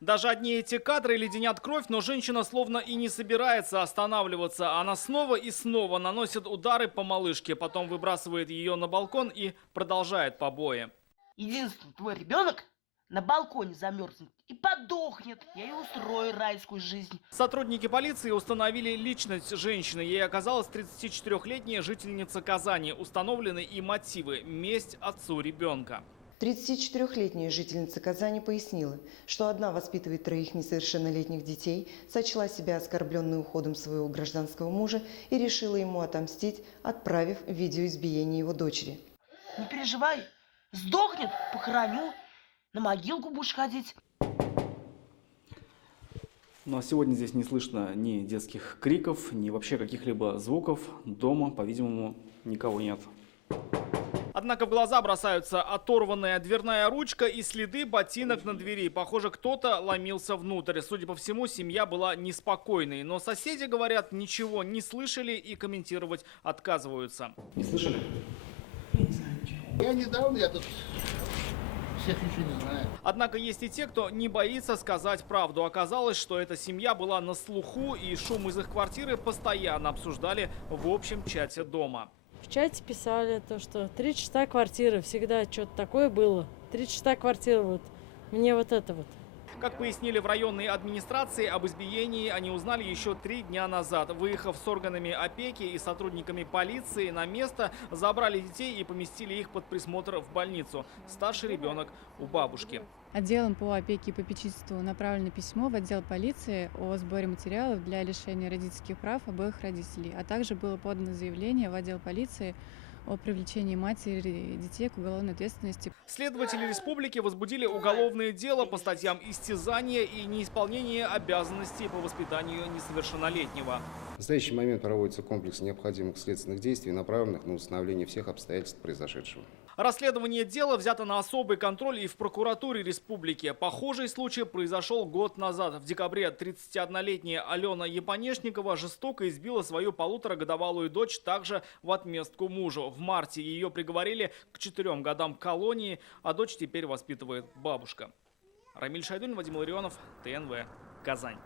Даже одни эти кадры леденят кровь, но женщина словно и не собирается останавливаться. Она снова и снова наносит удары по малышке, потом выбрасывает ее на балкон и продолжает побои. Единственный твой ребенок на балконе замерзнет и подохнет. Я ей устрою райскую жизнь. Сотрудники полиции установили личность женщины. Ей оказалась 34-летняя жительница Казани. Установлены и мотивы – месть отцу ребенка. 34-летняя жительница Казани пояснила, что одна воспитывает троих несовершеннолетних детей, сочла себя оскорбленной уходом своего гражданского мужа и решила ему отомстить, отправив видео избиения его дочери. Не переживай, сдохнет, похороню, на могилку будешь ходить. Ну а сегодня здесь не слышно ни детских криков, ни вообще каких-либо звуков. Дома, по-видимому, никого нет. Однако в глаза бросаются оторванная дверная ручка и следы ботинок на двери. Похоже, кто-то ломился внутрь. Судя по всему, семья была неспокойной. Но соседи, говорят, ничего не слышали и комментировать отказываются. Не слышали? Я не знаю ничего. Я недавно, я тут всех ничего не знаю. Однако есть и те, кто не боится сказать правду. Оказалось, что эта семья была на слуху, и шум из их квартиры постоянно обсуждали в общем чате дома. В чате писали то, что 3 часа квартиры, всегда что-то такое было. 3 часа квартиры, вот мне вот это вот. Как пояснили в районной администрации, об избиении они узнали еще 3 дня назад. Выехав с органами опеки и сотрудниками полиции на место, забрали детей и поместили их под присмотр в больницу. Старший ребенок у бабушки. Отделом по опеке и попечительству направлено письмо в отдел полиции о сборе материалов для лишения родительских прав обоих родителей, а также было подано заявление в отдел полиции о привлечении матери и детей к уголовной ответственности. Следователи республики возбудили уголовное дело по статьям истязания и неисполнения обязанностей по воспитанию несовершеннолетнего. В настоящий момент проводится комплекс необходимых следственных действий, направленных на установление всех обстоятельств произошедшего. Расследование дела взято на особый контроль и в прокуратуре республики. Похожий случай произошел год назад. В декабре 31-летняя Алена Японешникова жестоко избила свою 1,5-годовалую дочь также в отместку мужу. В марте ее приговорили к 4 годам колонии, а дочь теперь воспитывает бабушка. Рамиль Шайдуллин, Вадим Ларионов, ТНВ, Казань.